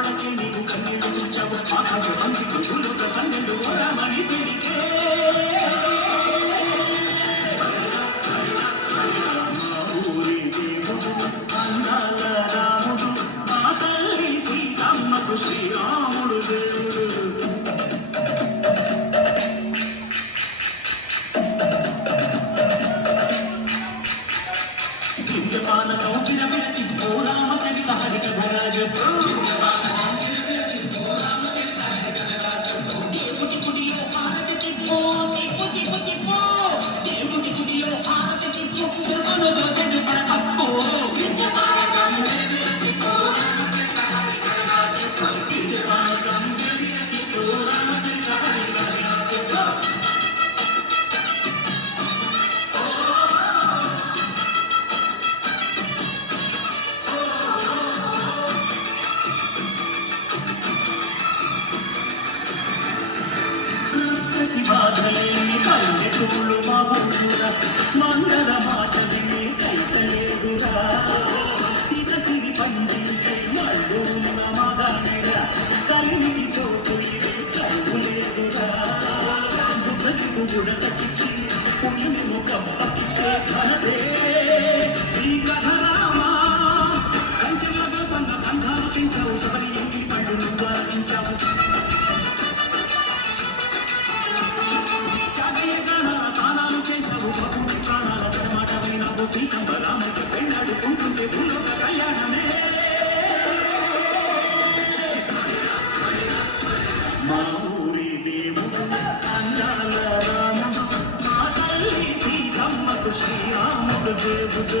ఆదర్శమైనవు కన్నోడకే నీవు కన్నీళ్ళు ఉంచావు. ఆకాశ పంపికు భూలోక సన్నెలు ఓరామని పిలికే. మా ఊరి దేవుడు అన్నాల రాముడు మా తల్లి సీతమ్మకు శ్రీరాముడు దేవుడు. దివ్యపాన కౌకిల విరతి ఓ రామచరిత హరిత భరాజ ఊళ్ళ మందర మాట విని కైతలేదురా సీత సిరి పండించే మళ్ళూన్న మగానిరా కలిమికి చోటు ఇది కలుగులేదురా. బుద్ధకి పువ్వుడ సీతమ్మ రాముడికి పెళ్ళాడుకుంటుంటే భూలోక కళ్యాణమే మా ఊరి దేవుడు అందాల రాముడు మా తల్లి సీతమ్మకు శ్రీరాముడు దేవుడు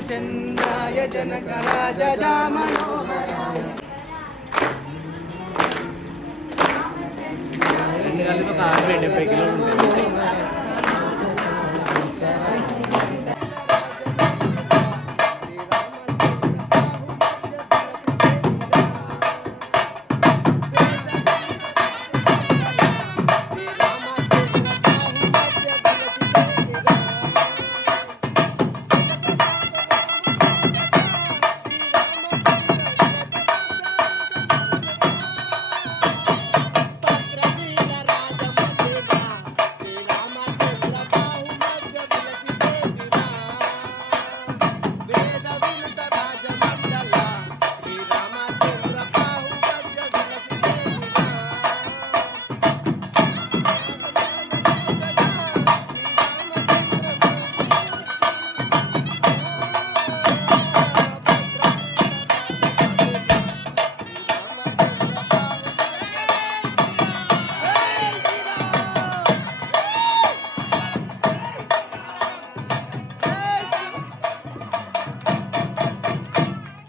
രാമചന്ദ്രായ ജനകരാജാമനോഹരായ രണ്ട്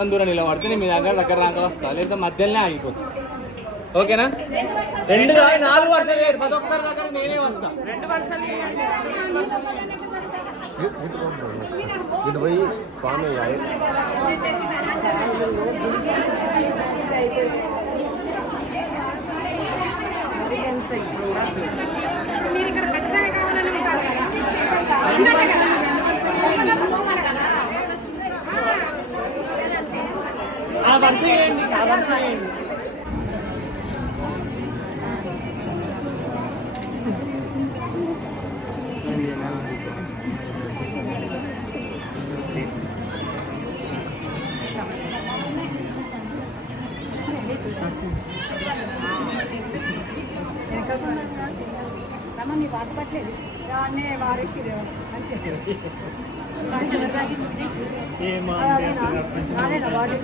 ఒక దూరం నిలబడితే నేను మీ దగ్గర దగ్గర రాక వస్తా. లేదా మధ్యలోనే ఆగిపోతా. ఓకేనా? రెండు నాలుగు వర్షాలు లేదు. ప్రతి ఒక్కరి దగ్గర నేనే వస్తా. ఇటు పోయి స్వామి మీరు ఇక్కడ ఖచ్చితంగా కావాలని ఉంటారు కదా ఉండండి కదా ఒక్కదాన్ని పోవాలి కదా ఆ వరుస వేయండి ఆ వరుస వేయండి రమ్మని బాధ పట్టలేదు రానే వారేసి అంతే అదేనా వాడు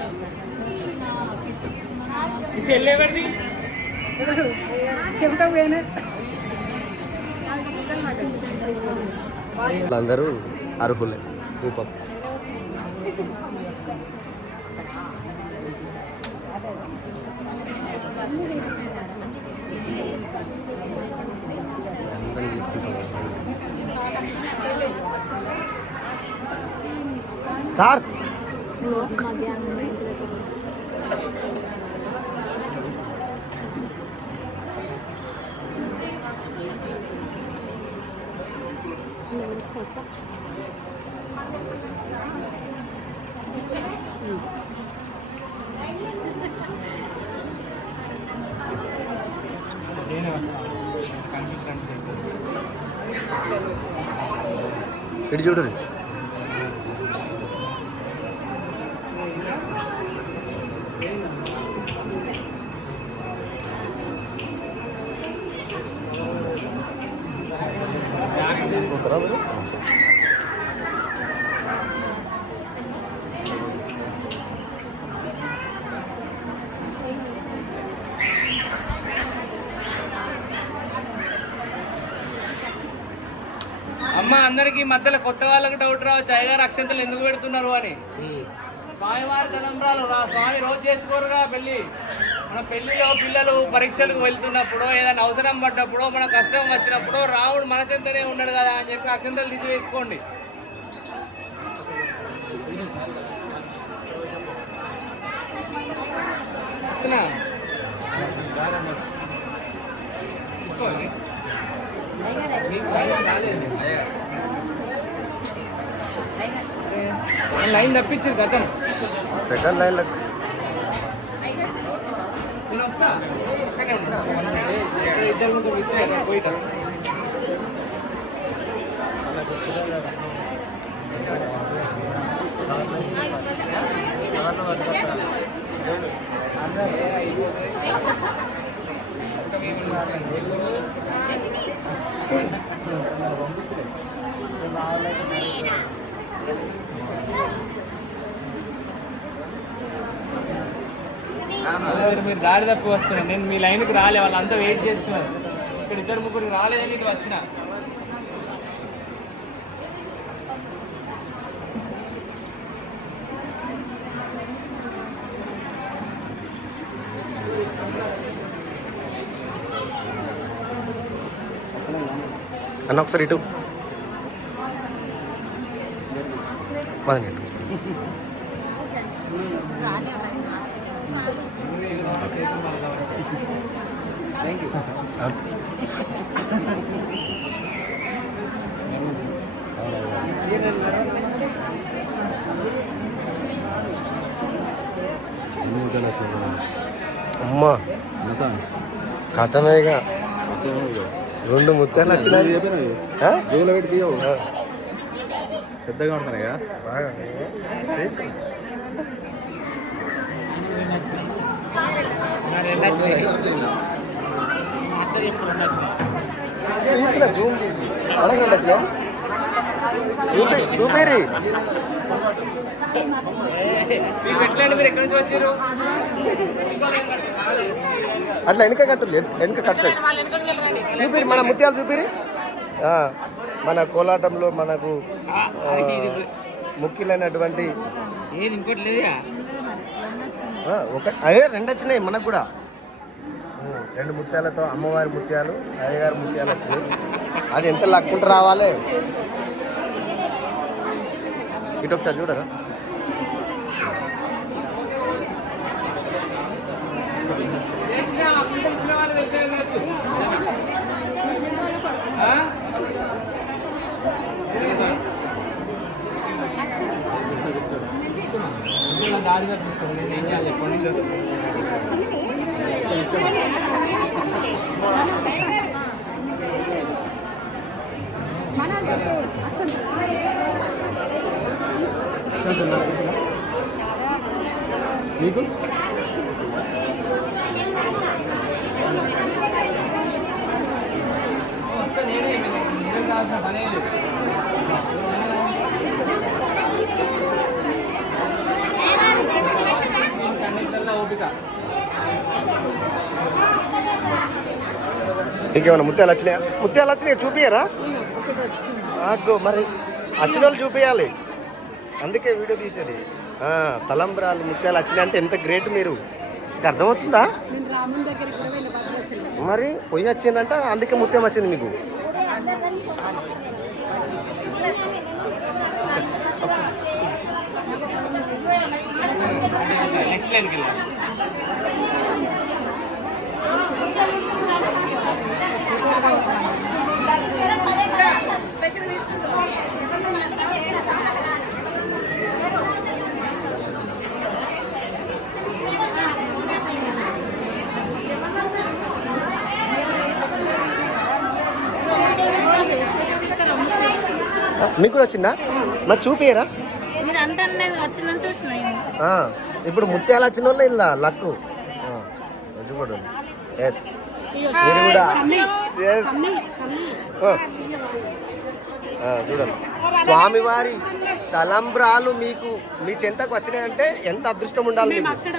వాళ్ళందరూ అర్హులే. రూపం. అందరం తీసుకుంటాం. సార్! ఇటు అమ్మ అందరికి మధ్యలో కొత్త వాళ్ళకి డౌట్ రావచ్చు అయ్యగారు అక్షంతలు ఎందుకు పెడుతున్నారు అని. స్వామివారి తలంబ్రాలు రా స్వామి రోజు చేసుకోరుగా పెళ్ళి. మన పెళ్ళిలో పిల్లలు పరీక్షలకు వెళ్తున్నప్పుడు ఏదైనా అవసరం పడ్డప్పుడు మన కష్టం వచ్చినప్పుడు రాముడు మన చెంతనే ఉన్నాడు కదా అని చెప్పి అక్షంతలు తీసివేసుకోండి. తీసుకోండి. లైన్ తప్పించింది అతను. సెకండ్ లైన్ ఇద్దరు ముందు మీరు దారి తప్పి వస్తున్నారు? నేను మీ లైన్కి రాలే వాళ్ళంతా వెయిట్ చేస్తున్నారు. ఇక్కడ ఇద్దరు ముగ్గురు రాలేదని ఇటు వచ్చిన. అన్న ఒకసారి ఇటు. అమ్మా కథమేగా రెండు ముత్యాలు వచ్చినాయి? జోలో పెట్టి పెద్దగా ఉంటున్నాయి కదా? బాగా చూపి చూపిరి. అట్లా వెనక కట్టు వెనక కట్ సైడ్. చూపిరి మన ముత్యాలు చూపిరి. ఆ, మన కోలాటంలో మనకు ముఖ్యులైనటువంటి ఒక అయ్యే రెండు వచ్చినాయి మనకు కూడా. రెండు ముత్యాలతో అమ్మవారి ముత్యాలు అయ్యగారి ముత్యాలు వచ్చినాయి. అది ఎంత లక్కుంటూ రావాలి? ఇటు ఒకసారి చూడరా చేసిన అక్షంతలు ఇచ్చిన వాళ్ళు వెళ్తే వెళ్ళొచ్చు. ఆ? ఇలా దారి తప్పిస్తాను. నేను ఏం చేయాలి చెప్పండి సార్. మన అక్షంత నీకు వస్తే నేనే ఇక నేను ఇంటికి రావాల్సిన పనే లేదు. ఓపిక. ఇంకేమైనా ముత్యాలు వచ్చినాయా? ముత్యాలు వచ్చినాయి? చూపియరా ఆగో మరి వచ్చిన వాళ్ళు చూపించాలి అందుకే వీడియో తీసేది. ఆ, తలంబ్రాలు ముత్యాలు వచ్చినాయి అంటే ఎంత గ్రేట్ మీరు. మీకు అర్థమవుతుందా? మరి పొయ్యి వచ్చిందంట అందుకే ముత్యం వచ్చింది మీకు. లైన్కి వెళ్ళాలి. మీకు కూడా వచ్చిందా? మరి చూపియరా మీరు అంటే నేను వచ్చిందని చూసిన ఇప్పుడు ముత్యాలు వచ్చిన వాళ్ళు ఇలా లక్కు? చూపడు ఎస్ మీరు కూడా ఎస్ చూడండి. స్వామివారి తలంబ్రాలు మీకు మీ చెంతకు వచ్చినాయంటే ఎంత అదృష్టం ఉండాలి మీకు? అక్కడ.